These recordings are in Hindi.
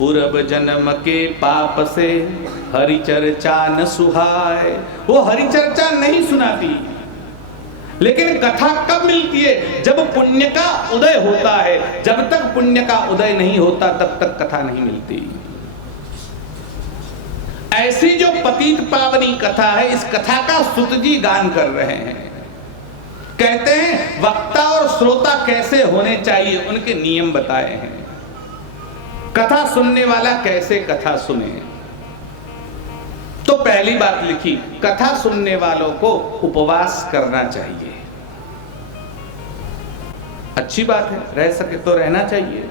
पूर्व जन्म के पाप से हरि चर्चा न सुहाए। वो हरि चर्चा नहीं सुनाती, लेकिन कथा कब मिलती है? जब पुण्य का उदय होता है। जब तक पुण्य का उदय नहीं होता तब तक कथा नहीं मिलती। ऐसी जो पतित पावनी कथा है, इस कथा का सुत जी गान कर रहे हैं। कहते हैं वक्ता और श्रोता कैसे होने चाहिए, उनके नियम बताए हैं। कथा सुनने वाला कैसे कथा सुने। तो पहली बात लिखी, कथा सुनने वालों को उपवास करना चाहिए। अच्छी बात है, रह सके तो रहना चाहिए।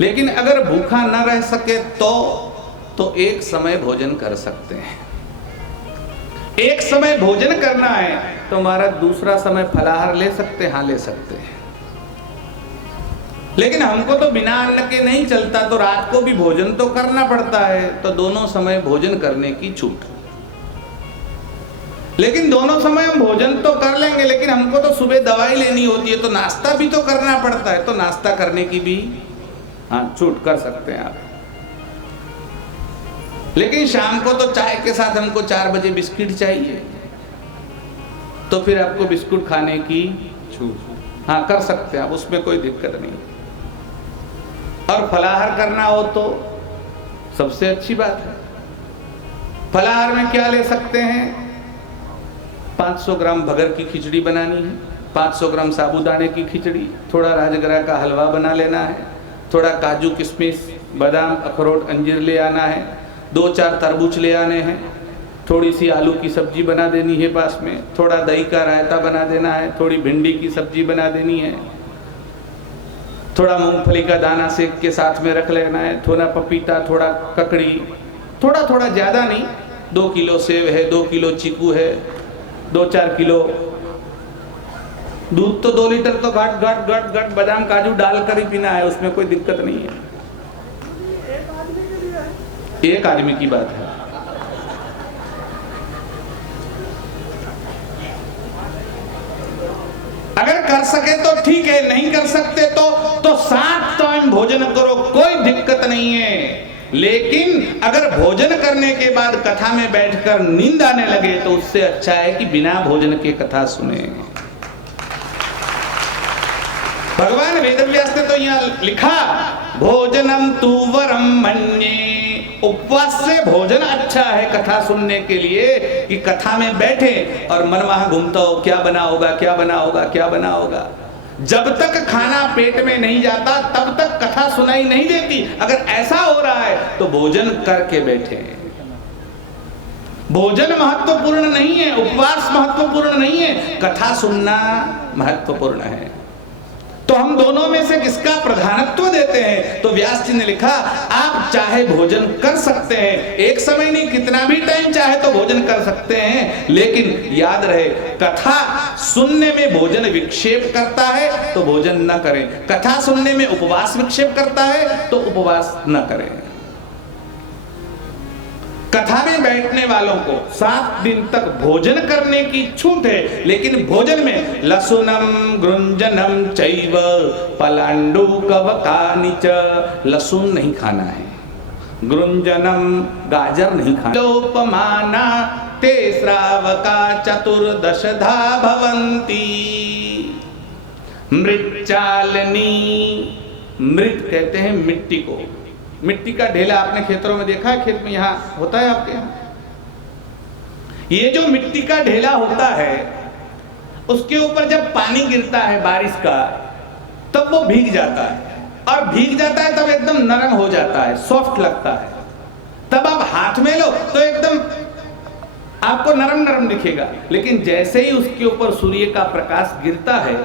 लेकिन अगर भूखा न रह सके तो एक समय भोजन कर सकते हैं। एक समय भोजन करना है तो हमारा दूसरा समय फलाहार ले सकते हैं। हाँ, ले सकते हैं। लेकिन हमको तो बिना अन्न के नहीं चलता, तो रात को भी भोजन तो करना पड़ता है। तो दोनों समय भोजन करने की छूट। लेकिन दोनों समय हम भोजन तो कर लेंगे, लेकिन हमको तो सुबह दवाई लेनी होती है, तो नाश्ता भी तो करना पड़ता है। तो नाश्ता करने की भी छूट कर सकते हैं आप। लेकिन शाम को तो चाय के साथ हमको 4 बजे बिस्किट चाहिए, तो फिर आपको बिस्कुट खाने की छूट। हाँ, कर सकते हैं आप, उसमें कोई दिक्कत नहीं। और फलाहार करना हो तो सबसे अच्छी बात है। फलाहार में क्या ले सकते हैं? 500 ग्राम भगर की खिचड़ी बनानी है, 500 ग्राम साबूदाने की खिचड़ी, थोड़ा राजगरा का हलवा बना लेना है, थोड़ा काजू किशमिश बादाम अखरोट अंजीर ले आना है, 2-4 तरबूज ले आने हैं, थोड़ी सी आलू की सब्जी बना देनी है पास में, थोड़ा दही का रायता बना देना है, थोड़ी भिंडी की सब्जी बना देनी है, थोड़ा मूंगफली का दाना सेक के साथ में रख लेना है, थोड़ा पपीता, थोड़ा ककड़ी, थोड़ा थोड़ा ज़्यादा नहीं। 2 किलो सेब है, 2 किलो चीकू है, 2-4 किलो दूध, तो 2 लीटर तो घट घट घट घट बादाम काजू डालकर ही पीना है, उसमें कोई दिक्कत नहीं है। एक आदमी की बात है। अगर कर सके तो ठीक है, नहीं कर सकते तो 7 टाइम भोजन करो, कोई दिक्कत नहीं है। लेकिन अगर भोजन करने के बाद कथा में बैठकर नींद आने लगे तो उससे अच्छा है कि बिना भोजन के कथा सुने। भगवान वेदव्यास ने तो यहाँ लिखा, भोजनम तु वरम मन्ये। उपवास से भोजन अच्छा है कथा सुनने के लिए, कि कथा में बैठे और मन वहां घूमता हो, क्या बना होगा, क्या बना होगा, क्या बना होगा। जब तक खाना पेट में नहीं जाता तब तक कथा सुनाई नहीं देती। अगर ऐसा हो रहा है तो भोजन करके बैठे। भोजन महत्वपूर्ण नहीं है, उपवास महत्वपूर्ण नहीं है, कथा सुनना महत्वपूर्ण है। तो हम दोनों में से किसका प्रधानत्व देते हैं? तो व्यास जी ने लिखा, आप चाहे भोजन कर सकते हैं, एक समय नहीं, कितना भी टाइम चाहे तो भोजन कर सकते हैं। लेकिन याद रहे, कथा सुनने में भोजन विक्षेप करता है तो भोजन न करें। कथा सुनने में उपवास विक्षेप करता है तो उपवास न करें। कथा में बैठने वालों को 7 दिन तक भोजन करने की छूट है। लेकिन भोजन में लसुनम गृंजनम चैव पलांडुकवकानि च, लहसुन नहीं खाना है, गृंजनम गाजर नहीं खाना, लोपमाना ते श्रावका 14 भवन्ति, मृच्चालनी, मृत कहते हैं मिट्टी को। मिट्टी का ढेला आपने खेतों में देखा है? खेत में यहाँ होता है आपके यहाँ? ये जो मिट्टी का ढेला होता है, उसके ऊपर जब पानी गिरता है बारिश का, तब वो भीग जाता है, और भीग जाता है तब एकदम नरम हो जाता है, सॉफ्ट लगता है। तब आप हाथ में लो तो एकदम आपको नरम नरम दिखेगा। लेकिन जैसे ही उसके ऊपर सूर्य का प्रकाश गिरता है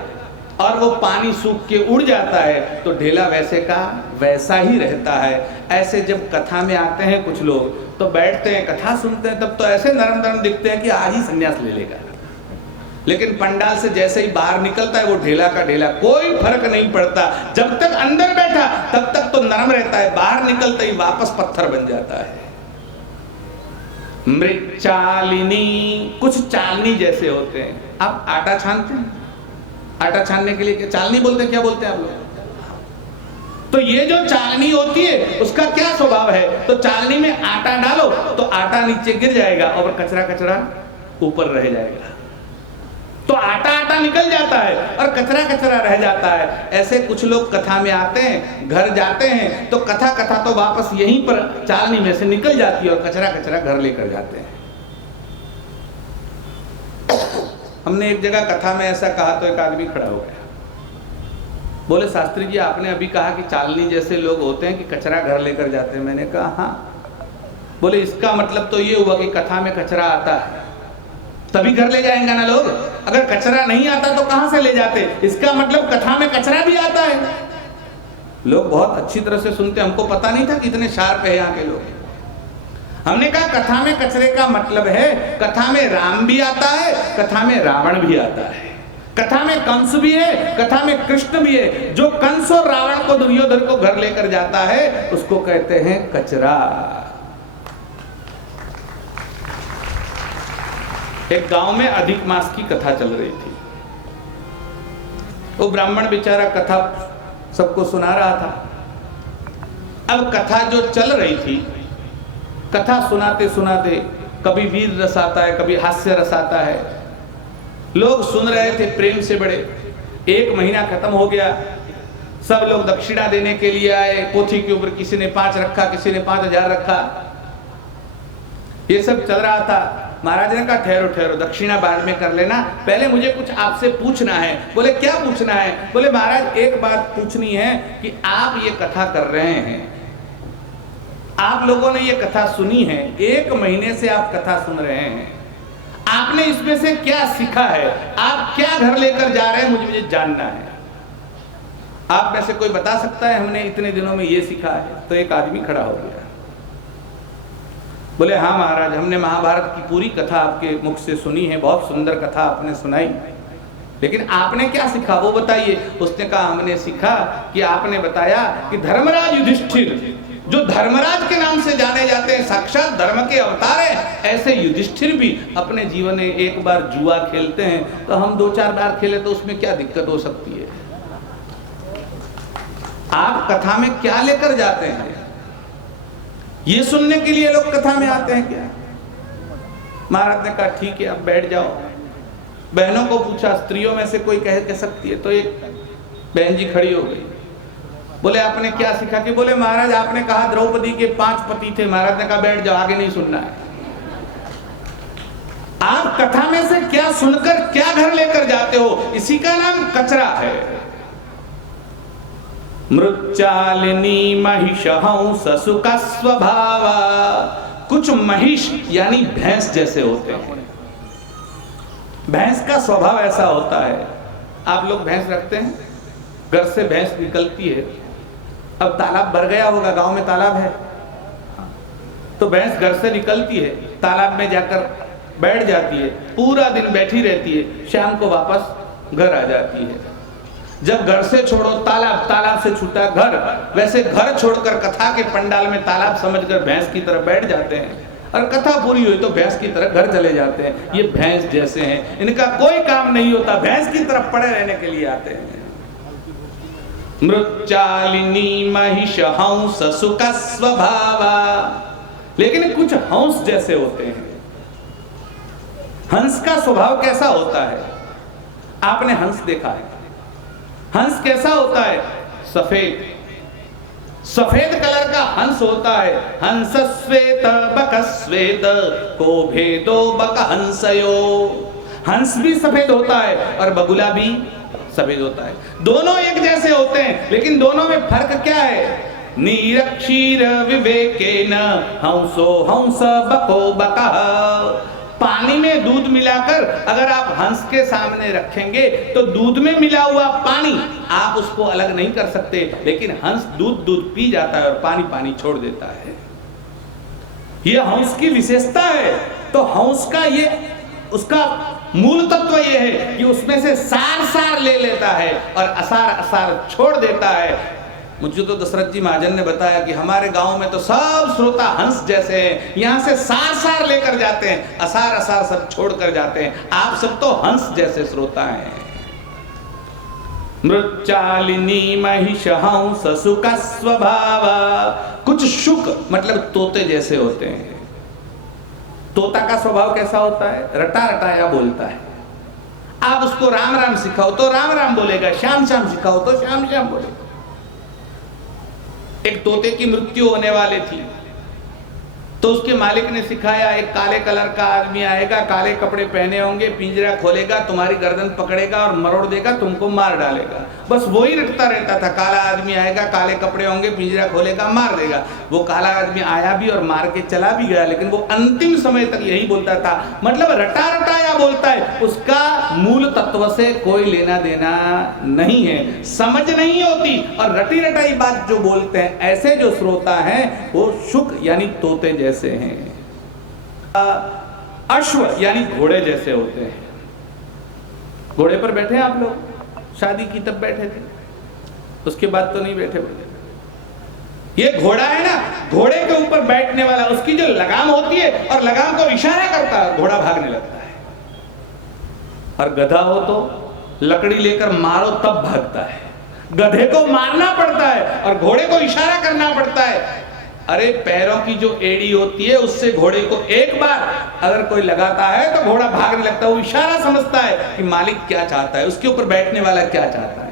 और वो पानी सूख के उड़ जाता है, तो ढेला वैसे का वैसा ही रहता है। ऐसे जब कथा में आते हैं कुछ लोग, तो बैठते हैं, कथा सुनते हैं, तब तो ऐसे नरम नरम दिखते हैं कि आज ही संन्यास ले लेगा। लेकिन पंडाल से जैसे ही बाहर निकलता है वो ढेला का ढेला, कोई फर्क नहीं पड़ता। जब तक अंदर बैठा तब तक तो नरम रहता है, बाहर निकलते ही वापस पत्थर बन जाता है। मृच्चालिनी, कुछ चालनी जैसे होते हैं। आप आटा छानते हैं, आटा छानने के लिए क्या चालनी बोलते हैं, क्या बोलते हैं आप लोग? तो ये जो चालनी होती है उसका क्या स्वभाव है? तो चालनी में आटा डालो तो आटा नीचे गिर जाएगा और कचरा कचरा ऊपर रह जाएगा। तो आटा आटा निकल जाता है और कचरा कचरा रह जाता है। ऐसे कुछ लोग कथा में आते हैं, घर जाते हैं तो कथा तो वापस यहीं पर चालनी में से निकल जाती है और कचरा कचरा घर लेकर जाते हैं। हमने एक जगह कथा में ऐसा कहा तो एक आदमी खड़ा हो गया, बोले शास्त्री जी आपने अभी कहा कि चालनी जैसे लोग होते हैं कि कचरा घर लेकर जाते हैं। मैंने कहा हाँ। बोले इसका मतलब तो ये हुआ कि कथा में कचरा आता है तभी घर ले जाएंगे ना लोग, अगर कचरा नहीं आता तो कहां से ले जाते? इसका मतलब कथा में कचरा भी आता है। लोग बहुत अच्छी तरह से सुनते, हमको पता नहीं था कि इतने शार्प है यहाँ के लोग। हमने कहा कथा में कचरे का मतलब है कथा में राम भी आता है, कथा में रावण भी आता है, कथा में कंस भी है, कथा में कृष्ण भी है। जो कंस और रावण को दुर्योधन को घर लेकर जाता है उसको कहते हैं कचरा। एक गांव में अधिक मास की कथा चल रही थी। वो ब्राह्मण बेचारा कथा सबको सुना रहा था। अब कथा जो चल रही थी, कथा सुनाते सुनाते कभी वीर रस आता है, कभी हास्य रस आता है। लोग सुन रहे थे प्रेम से बड़े। 1 महीना खत्म हो गया, सब लोग दक्षिणा देने के लिए आए। पोथी के ऊपर किसी ने 5 रखा, किसी ने 5000 रखा। ये सब चल रहा था। महाराज ने कहा ठहरो ठहरो, दक्षिणा बाद में कर लेना, पहले मुझे कुछ आपसे पूछना है। बोले क्या पूछना है? बोले महाराज एक बात पूछनी है कि आप ये कथा कर रहे हैं, आप लोगों ने ये कथा सुनी है, 1 महीने से आप कथा सुन रहे हैं, आपने इसमें से क्या सीखा है? आप क्या घर लेकर जा रहे हैं? मुझे जानना है। आप में से कोई बता सकता है हमने इतने दिनों में ये सीखा है? तो एक आदमी खड़ा हो गया, बोले हाँ महाराज, हमने महाभारत की पूरी कथा आपके मुख से सुनी है, बहुत सुंदर कथा आपने सुनाई, लेकिन आपने क्या सीखा वो बताइए। उसने कहा हमने सीखा कि आपने बताया कि धर्मराज युधिष्ठिर, जो धर्मराज के नाम से जाने जाते हैं, साक्षात धर्म के अवतार हैं, ऐसे युधिष्ठिर भी अपने जीवन में एक बार जुआ खेलते हैं। तो हम 2-4 बार खेले तो उसमें क्या दिक्कत हो सकती है? आप कथा में क्या लेकर जाते हैं? ये सुनने के लिए लोग कथा में आते हैं क्या? महाराज ने कहा ठीक है अब बैठ जाओ। बहनों को पूछा, स्त्रियों में से कोई कह सकती है? तो एक बहन जी खड़ी हो गई। बोले आपने क्या सीखा? कि बोले महाराज आपने कहा द्रौपदी के 5 पति थे। महाराज ने कहा बैठ जाओ, आगे नहीं सुनना है। आप कथा में से क्या सुनकर क्या घर लेकर जाते हो? इसी का नाम कचरा है। मृच्चालिनी महिष हंस सुख स्वभाव। कुछ महिष यानी भैंस जैसे होते हैं। भैंस का स्वभाव ऐसा होता है। आप लोग भैंस रखते हैं, घर से भैंस निकलती है। अब तालाब भर गया होगा, गांव में तालाब है, तो भैंस घर से निकलती है, तालाब में जाकर बैठ जाती है, पूरा दिन बैठी रहती है, शाम को वापस घर आ जाती है। जब घर से छोड़ो तालाब, तालाब से छूटा घर, वैसे घर छोड़कर कथा के पंडाल में तालाब समझकर भैंस की तरफ बैठ जाते हैं, और कथा पूरी हुई तो भैंस की तरफ घर चले जाते हैं। ये भैंस जैसे हैं, इनका कोई काम नहीं होता, भैंस की तरफ पड़े रहने के लिए आते हैं। मृच्चालिनी महिष हंस सुख स्वभावा। लेकिन कुछ हंस जैसे होते हैं। हंस का स्वभाव कैसा होता है? आपने हंस देखा है? हंस कैसा होता है? सफेद, सफेद कलर का हंस होता है। हंस श्वेत बक श्वेत को भेदो बक हंसयो। हंस भी सफेद होता है और बगुला भी सफेद होता है। दोनों एक जैसे होते हैं, लेकिन दोनों में फर्क क्या है? नीरक्षीर विवेकेन हंसो हंस बको बकः। पानी में दूध मिलाकर अगर आप हंस के सामने रखेंगे तो दूध में मिला हुआ पानी आप उसको अलग नहीं कर सकते, लेकिन हंस दूध पी जाता है और पानी पानी छोड़ देता है। यह हंस की विशेषता है। तो हंस का ये उसका मूल तत्व यह है कि उसमें से सार ले लेता है और असार छोड़ देता है। मुझे तो दशरथ जी महाजन ने बताया कि हमारे गांव में तो सब श्रोता हंस जैसे हैं, यहाँ से सार लेकर जाते हैं, असार सब छोड़ कर जाते हैं। आप सब तो हंस जैसे श्रोता हैं। मृच्चालिनी महिषहंस सुख स्वभाव। कुछ शुक मतलब तोते जैसे होते हैं। तोता का स्वभाव कैसा होता है? रटा रटाया बोलता है। आप उसको राम राम सिखाओ तो राम राम बोलेगा, श्याम श्याम सिखाओ तो श्याम श्याम बोलेगा। एक तोते की मृत्यु होने वाली थी तो उसके मालिक ने सिखाया, एक काले कलर का आदमी आएगा, काले कपड़े पहने होंगे, पिंजरा खोलेगा, तुम्हारी गर्दन पकड़ेगा और मरोड़ देगा, तुमको मार डालेगा। बस वो ही रटता रहता था, काला आदमी आएगा, काले कपड़े होंगे, पिंजरा खोलेगा, मार देगा। वो काला आदमी आया भी और मार के चला भी गया, लेकिन वो अंतिम समय तक यही बोलता था। मतलब रटा रटाया बोलता है, उसका मूल तत्व से कोई लेना देना नहीं है, समझ नहीं होती। और रटी रटाई बात जो बोलते हैं, ऐसे जो श्रोता हैं वो शुक यानी तोते जैसे हैं। अश्व यानी घोड़े जैसे होते हैं। घोड़े पर बैठे आप लोग? शादी की तब बैठे थे, उसके बाद तो नहीं बैठे। ये घोड़ा है ना, घोड़े के ऊपर बैठने वाला, उसकी जो लगाम होती है और लगाम को इशारा करता है, घोड़ा भागने लगता है। और गधा हो तो लकड़ी लेकर मारो तब भागता है। गधे को मारना पड़ता है और घोड़े को इशारा करना पड़ता है। अरे पैरों की जो एड़ी होती है उससे घोड़े को एक बार अगर कोई लगाता है तो घोड़ा भागने लगता है। वो इशारा समझता है कि मालिक क्या चाहता है, उसके ऊपर बैठने वाला क्या चाहता है।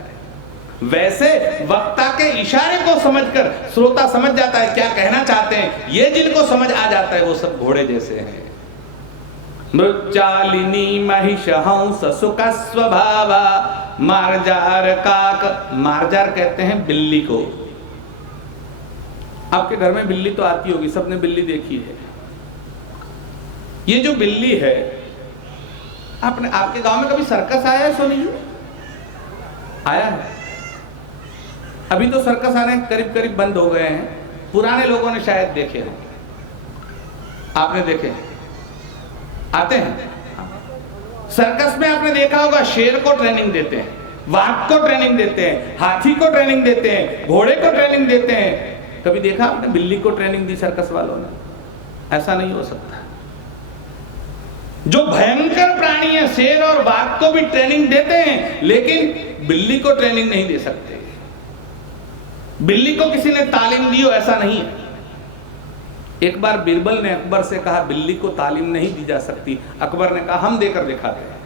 वैसे वक्ता के इशारे को समझकर श्रोता समझ जाता है क्या कहना चाहते हैं। ये जिनको समझ आ जाता है वो सब घोड़े जैसे हैं। मृच्चालिनी महिषहंस सुख स्वभाव। मार्जार काक, मार्जार कहते हैं बिल्ली को। आपके घर में बिल्ली तो आती होगी, सबने बिल्ली देखी है। ये जो बिल्ली है, आपके गांव में कभी सर्कस आया है सोनी जी? आया है? अभी तो सर्कस आने करीब करीब बंद हो गए हैं। पुराने लोगों ने शायद देखे हैं। आपने देखे? आते हैं सर्कस में। आपने देखा होगा शेर को ट्रेनिंग देते हैं, वाघ को ट्रेनिंग देते हैं, हाथी को ट्रेनिंग देते हैं, घोड़े को ट्रेनिंग देते हैं। कभी देखा आपने बिल्ली को ट्रेनिंग दी सर्कस वालों ने? ऐसा नहीं हो सकता। जो भयंकर प्राणी है, शेर और बाघ को भी ट्रेनिंग देते हैं, लेकिन बिल्ली को ट्रेनिंग नहीं दे सकते। बिल्ली को किसी ने तालीम दी हो ऐसा नहीं है। एक बार बिरबल ने अकबर से कहा बिल्ली को तालीम नहीं दी जा सकती। अकबर ने कहा हम देकर दिखाते हैं।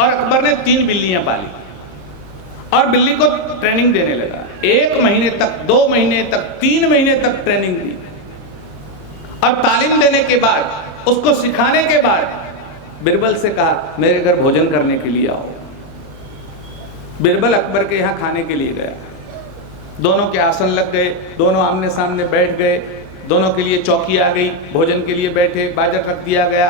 और अकबर ने 3 बिल्लियां पाली और बिल्ली को ट्रेनिंग देने लगा। 1 महीने तक, 2 महीने तक, 3 महीने तक ट्रेनिंग दी। और तालीम देने के बाद, उसको सिखाने के बाद बिरबल से कहा मेरे घर भोजन करने के लिए आओ। बिरबल अकबर के यहाँ खाने के लिए गया। दोनों के आसन लग गए, दोनों आमने सामने बैठ गए, दोनों के लिए चौकी आ गई, भोजन के लिए बैठे, बाजा रख दिया गया।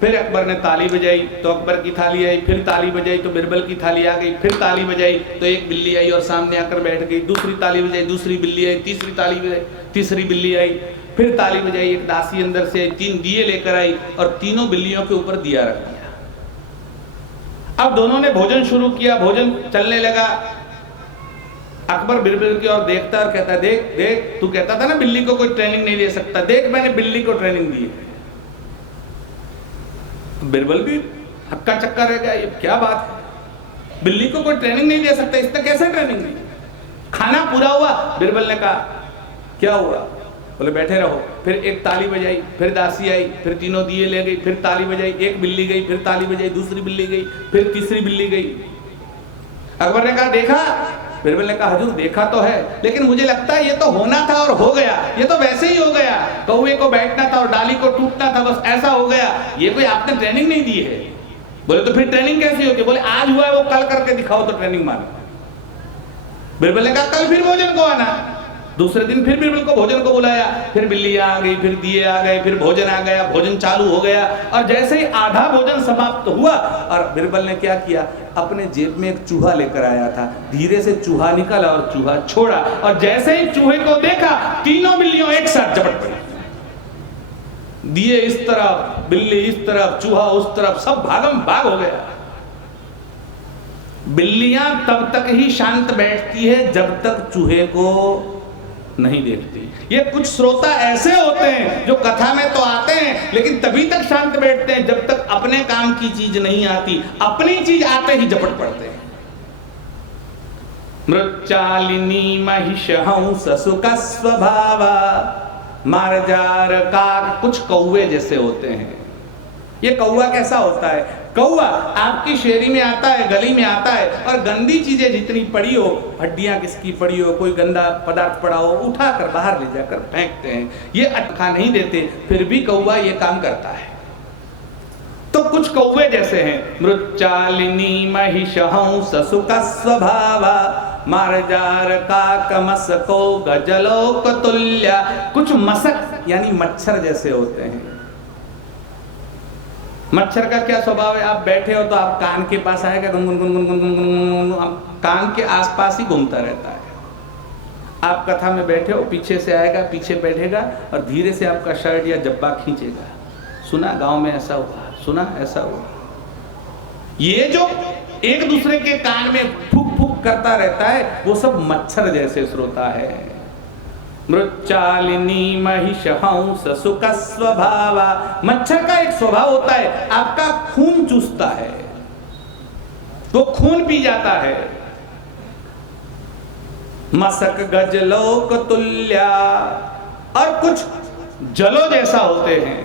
फिर अकबर ने ताली बजाई तो अकबर की थाली आई, फिर ताली बजाई तो बिरबल की थाली आ गई, फिर ताली बजाई तो एक बिल्ली आई और सामने आकर बैठ गई। दूसरी ताली बजाई, दूसरी बिल्ली आई, तीसरी ताली बजाई, तीसरी बिल्ली आई, फिर ताली बजाई, एक दासी अंदर से 3 दिए लेकर आई और तीनों बिल्लियों के ऊपर दिया रख दिया। अब दोनों ने भोजन शुरू किया, भोजन चलने लगा। अकबर बिरबल की ओर देखता और कहता देख देख, तू कहता था ना बिल्ली को कोई ट्रेनिंग नहीं दे सकता, देख मैंने बिल्ली को ट्रेनिंग दी है। बिरबल भी हक्का चक्का रह गया, ये क्या बात है, बिल्ली को कोई ट्रेनिंग नहीं दे सकता, इसने कैसे ट्रेनिंग दी? खाना पूरा हुआ, बिरबल ने कहा क्या हुआ? बोले बैठे रहो। फिर एक ताली बजाई, फिर दासी आई, फिर तीनों दिए ले गई, फिर ताली बजाई, एक बिल्ली गई, फिर ताली बजाई, दूसरी बिल्ली गई, फिर तीसरी बिल्ली गई। अकबर ने कहा देखा? बिरबल ने कहा हजूर देखा तो है, लेकिन मुझे लगता है ये तो होना था और हो गया, ये तो वैसे ही हो गया। कौवे को बैठना था और डाली को टूटना था, बस ऐसा हो गया। ये कोई आपने ट्रेनिंग नहीं दी है। बोले तो फिर ट्रेनिंग कैसी होती? बोले आज हुआ है वो कल करके दिखाओ तो ट्रेनिंग मानो। बिरबल ने कहा कल फिर भोजन को आना। दूसरे दिन फिर बिरबल को भोजन को बुलाया, फिर बिल्लियां आ गई, फिर दिए आ गए, फिर भोजन आ गया, भोजन चालू हो गया। और जैसे ही आधा भोजन समाप्त हुआ और बिरबल ने क्या किया, अपने जेब में एक चूहा लेकर आया था, धीरे से चूहा निकाला और चूहा छोड़ा। और जैसे ही चूहे को देखा, तीनों बिल्लियों एक साथ झपट पड़ी। दिए इस तरफ, बिल्ली इस तरफ, चूहा उस तरफ, सब भागम भाग हो गया। बिल्लियां तब तक ही शांत बैठती है जब तक चूहे को नहीं देखती। ये कुछ श्रोता ऐसे होते हैं जो कथा में तो आते हैं लेकिन तभी तक शांत बैठते हैं जब तक अपने काम की चीज नहीं आती, अपनी चीज आते ही झपट पड़ते हैं। मृच्चालिनी महिषहंस सुख स्वभावा, मारजार काक, कुछ कौवे जैसे होते हैं। ये कौवा कैसा होता है? कौवा आपकी शेरी में आता है, गली में आता है, और गंदी चीजें जितनी पड़ी हो, हड्डियां किसकी पड़ी हो, कोई गंदा पदार्थ पड़ा हो, उठाकर बाहर ले जाकर फेंकते हैं। ये अटका नहीं देते, फिर भी कौवा ये काम करता है। तो कुछ कौवे जैसे हैं। मृच्चालिनी महिषहंस सुख स्वभावा, मारजार काक मसको गजलोक तुल्या, कुछ मसक यानी मच्छर जैसे होते हैं। मच्छर का क्या स्वभाव है? आप बैठे हो तो आप कान के पास आएगा, गुनगुन गुनगुन गुनगुन गुनगुन, कान के आसपास ही घूमता रहता है। आप कथा में बैठे हो, पीछे से आएगा, पीछे बैठेगा और धीरे से आपका शर्ट या जब्बा खींचेगा। सुना गांव में ऐसा हुआ, सुना ऐसा हुआ। ये जो एक दूसरे के कान में फूक फूक करता रहता है, वो सब मच्छर जैसे श्रोता है। मृच्चालिनी महिषहंस सुख स्वभावा, मच्छर का एक स्वभाव होता है, आपका खून चूसता है, तो खून पी जाता है। मसक गजलोक तुल्या, और कुछ जलो जैसा होते हैं।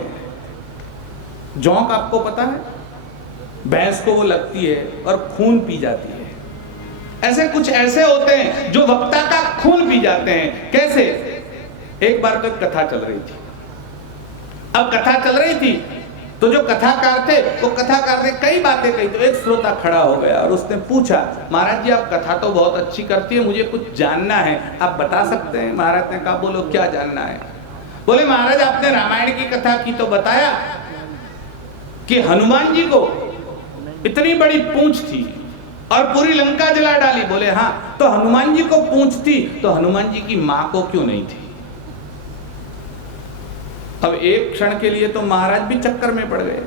जोंक आपको पता है, भैंस को वो लगती है और खून पी जाती है। ऐसे कुछ ऐसे होते हैं जो वक्ता का खून पी जाते हैं। कैसे? एक बार तो कथा चल रही थी। अब कथा चल रही थी तो जो कथाकार थे वो कथाकार ने कई बातें कही, तो एक श्रोता खड़ा हो गया और उसने पूछा, महाराज जी आप कथा तो बहुत अच्छी करती है, मुझे कुछ जानना है, आप बता सकते हैं? महाराज ने कहा बोलो क्या जानना है? बोले महाराज आपने रामायण की कथा की तो बताया कि हनुमान जी को इतनी बड़ी पूंछ थी और पूरी लंका जला डाली। बोले हाँ, तो हनुमान जी को पूंछ थी तो हनुमान जी की मां को क्यों नहीं थी? अब एक क्षण के लिए तो महाराज भी चक्कर में पड़ गए,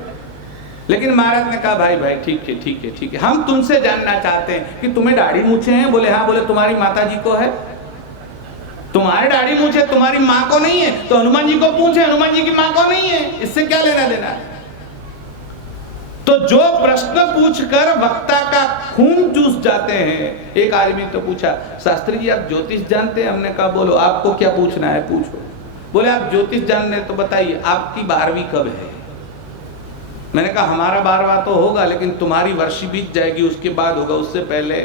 लेकिन महाराज ने कहा भाई भाई ठीक है ठीक है ठीक है, हम तुमसे जानना चाहते हैं कि तुम्हें दाढ़ी मूछे हैं? बोले हाँ। बोले तुम्हारी माता जी को है? तुम्हारे दाढ़ी मूछे तुम्हारी मां को नहीं है, तो हनुमान जी को पूछे, हनुमान जी की मां को नहीं है, इससे क्या लेना देना है? तो जो प्रश्न पूछकर वक्ता का खून चूस जाते हैं। एक आदमी तो पूछा, शास्त्री जी आप ज्योतिष जानते हैं? हमने कहा बोलो आपको क्या पूछना है, पूछो। बोले आप ज्योतिष जानते तो बताइए आपकी 12वीं कब है? मैंने कहा हमारा 12वां तो होगा, लेकिन तुम्हारी वर्षी बीत जाएगी, उसके बाद होगा, उससे पहले।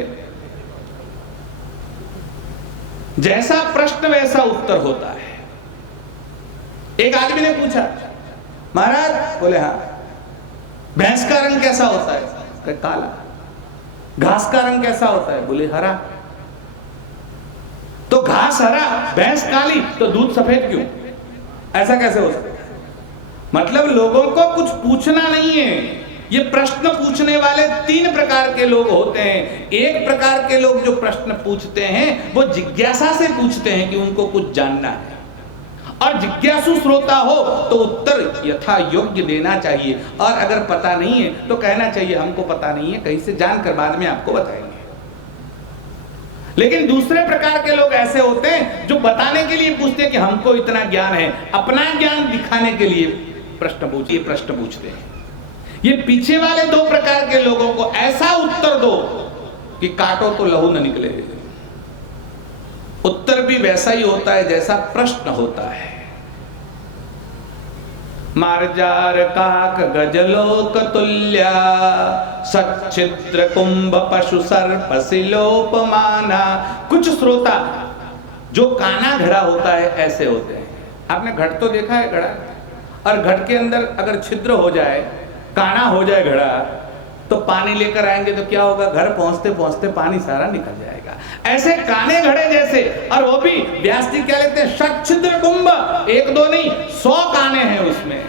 जैसा प्रश्न वैसा उत्तर होता है। एक आदमी ने पूछा, महाराज, बोले हाँ, भैंस का रंग कैसा होता है? काला। घास का रंग कैसा होता है? बोले हरा। तो घास हरा, भैंस काली, तो दूध सफेद क्यों? ऐसा कैसे हो सकता है? मतलब लोगों को कुछ पूछना नहीं है। ये प्रश्न पूछने वाले 3 प्रकार के लोग होते हैं। एक प्रकार के लोग जो प्रश्न पूछते हैं वो जिज्ञासा से पूछते हैं कि उनको कुछ जानना है, और जिज्ञासु श्रोता हो तो उत्तर यथा योग्य देना चाहिए, और अगर पता नहीं है तो कहना चाहिए हमको पता नहीं है, कहीं से जानकर बाद में आपको बताएंगे। लेकिन दूसरे प्रकार के लोग ऐसे होते हैं जो बताने के लिए पूछते हैं कि हमको इतना ज्ञान है, अपना ज्ञान दिखाने के लिए प्रश्न पूछते हैं। ये पीछे वाले 2 प्रकार के लोगों को ऐसा उत्तर दो कि काटो तो लहू न निकले। उत्तर भी वैसा ही होता है जैसा प्रश्न होता है। मार्जार काक गजलोक तुल्या, सच्छिद्र कुंभ पशु सर्प सिलोपमाना। कुछ श्रोता जो काना घड़ा होता है ऐसे होते हैं। आपने घट तो देखा है, घड़ा, और घट के अंदर अगर छिद्र हो जाए, काना हो जाए घड़ा, तो पानी लेकर आएंगे तो क्या होगा? घर पहुंचते पहुंचते पानी सारा निकल जाएगा। ऐसे काने घड़े जैसे, और वो भी व्यास जी क्या लेते हैं? सच्छिद्र कुंभ, 1-2 नहीं 100 काने हैं उसमें।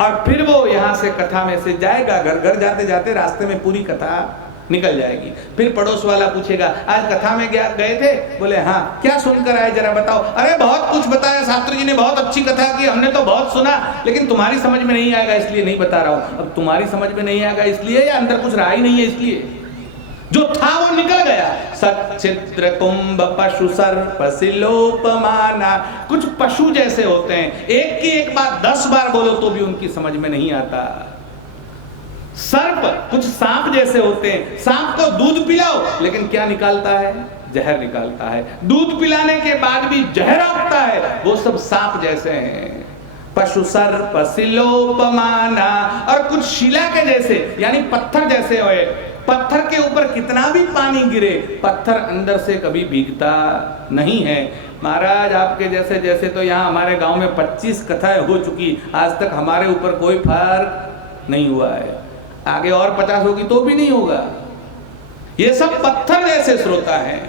और फिर वो यहाँ से कथा में से जाएगा, घर घर जाते जाते रास्ते में पूरी कथा निकल जाएगी। फिर पड़ोस वाला पूछेगा, आज कथा में गए थे? बोले हाँ। क्या सुनकर आए जरा बताओ? अरे बहुत कुछ बताया, शास्त्री जी ने बहुत अच्छी कथा की, हमने तो बहुत सुना, लेकिन तुम्हारी समझ में नहीं आएगा इसलिए नहीं बता रहा हूं। अब तुम्हारी समझ में नहीं आएगा इसलिए, या अंदर कुछ रहा ही नहीं है इसलिए? जो था वो निकल गया। सच्छिद्र कुंभ पशु सर्प सिलोपमाना। कुछ पशु जैसे होते हैं, एक की एक बात 10 बार बोलो तो भी उनकी समझ में नहीं आता। सर्प कुछ सांप जैसे होते हैं, सांप को दूध पिलाओ लेकिन क्या निकालता है? जहर निकालता है। दूध पिलाने के बाद भी जहर उठता है, वो सब सांप जैसे हैं। पशु सर्प शिलोपमाना, और कुछ शिला के जैसे यानी पत्थर जैसे हुए। पत्थर के ऊपर कितना भी पानी गिरे, पत्थर अंदर से कभी भीगता नहीं है। महाराज आपके जैसे जैसे तो यहाँ हमारे गांव में 25 कथाएं हो चुकी, आज तक हमारे ऊपर कोई फर्क नहीं हुआ है। आगे और 50 होगी तो भी नहीं होगा। ये सब पत्थर जैसे श्रोता हैं।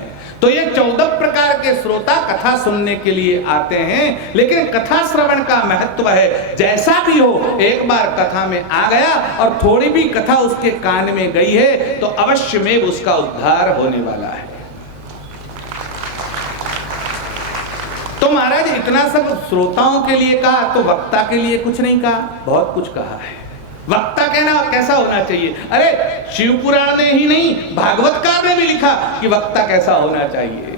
तो ये 14 प्रकार के श्रोता कथा सुनने के लिए आते हैं, लेकिन कथा श्रवण का महत्व है। जैसा भी हो, एक बार कथा में आ गया और थोड़ी भी कथा उसके कान में गई है तो अवश्य में उसका उद्धार होने वाला है। तो महाराज इतना सब श्रोताओं के लिए कहा, तो वक्ता के लिए कुछ नहीं कहा, बहुत कुछ कहा है। वक्ता कहना कैसा होना चाहिए? अरे शिव पुराण में ही नहीं, भागवतकार ने भी लिखा कि वक्ता कैसा होना चाहिए।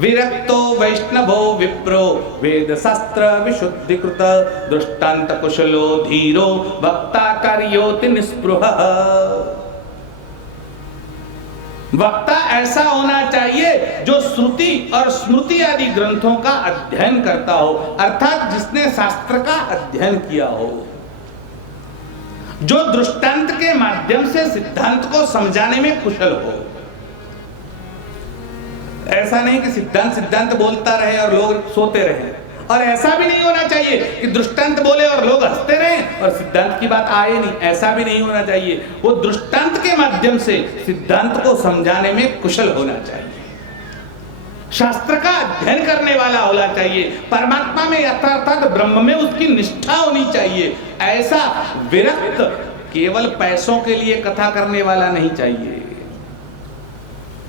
विरक्तो वैष्णवो विप्रो वेद शास्त्र विशुद्धिकृत दृष्टांत कुशलो धीरो वक्ता कार्योति निस्पृह। वक्ता ऐसा होना चाहिए जो श्रुति और स्मृति आदि ग्रंथों का अध्ययन करता हो, अर्थात जिसने शास्त्र का अध्ययन किया हो, जो दृष्टांत के माध्यम से सिद्धांत को समझाने में कुशल हो। ऐसा नहीं कि सिद्धांत सिद्धांत बोलता रहे और लोग सोते रहे, और ऐसा भी नहीं होना चाहिए कि दृष्टांत बोले और लोग हंसते रहे और सिद्धांत की बात आए नहीं, ऐसा भी नहीं होना चाहिए। वो दृष्टांत के माध्यम से सिद्धांत को समझाने में कुशल होना चाहिए, शास्त्र का अध्ययन करने वाला होना चाहिए, परमात्मा में अर्थात ब्रह्म में उसकी निष्ठा होनी चाहिए। ऐसा विरक्त केवल पैसों के लिए कथा करने वाला नहीं चाहिए।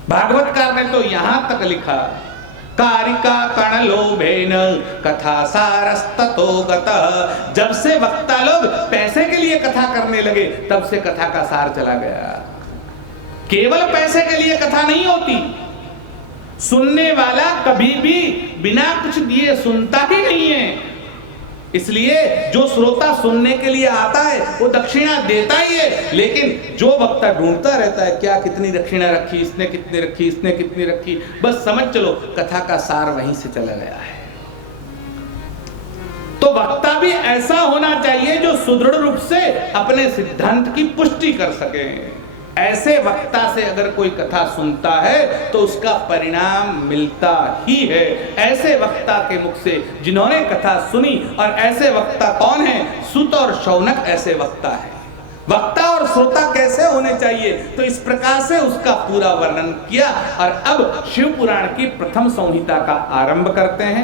भागवतकार ने तो यहां तक लिखा, कारिका कणलोभेन कथा सारस्ततो गतः। जब से वक्ता लोग पैसे के लिए कथा करने लगे, तब से कथा का सार चला गया। केवल पैसे के लिए कथा नहीं होती। सुनने वाला कभी भी बिना कुछ दिए सुनता ही नहीं है। इसलिए जो श्रोता सुनने के लिए आता है वो दक्षिणा देता ही है, लेकिन जो वक्ता ढूंढता रहता है क्या कितनी दक्षिणा रखी, इसने कितनी रखी, इसने कितनी रखी, बस समझ चलो कथा का सार वहीं से चला गया है। तो वक्ता भी ऐसा होना चाहिए जो सुदृढ़ रूप से अपने सिद्धांत की पुष्टि कर सके। ऐसे वक्ता से अगर कोई कथा सुनता है तो उसका परिणाम मिलता ही है। ऐसे वक्ता के मुख से जिन्होंने कथा सुनी, और ऐसे वक्ता कौन है? सुत और शौनक ऐसे वक्ता है। वक्ता और श्रोता कैसे होने चाहिए, तो इस प्रकार से उसका पूरा वर्णन किया। और अब शिव पुराण की प्रथम संहिता का आरंभ करते हैं।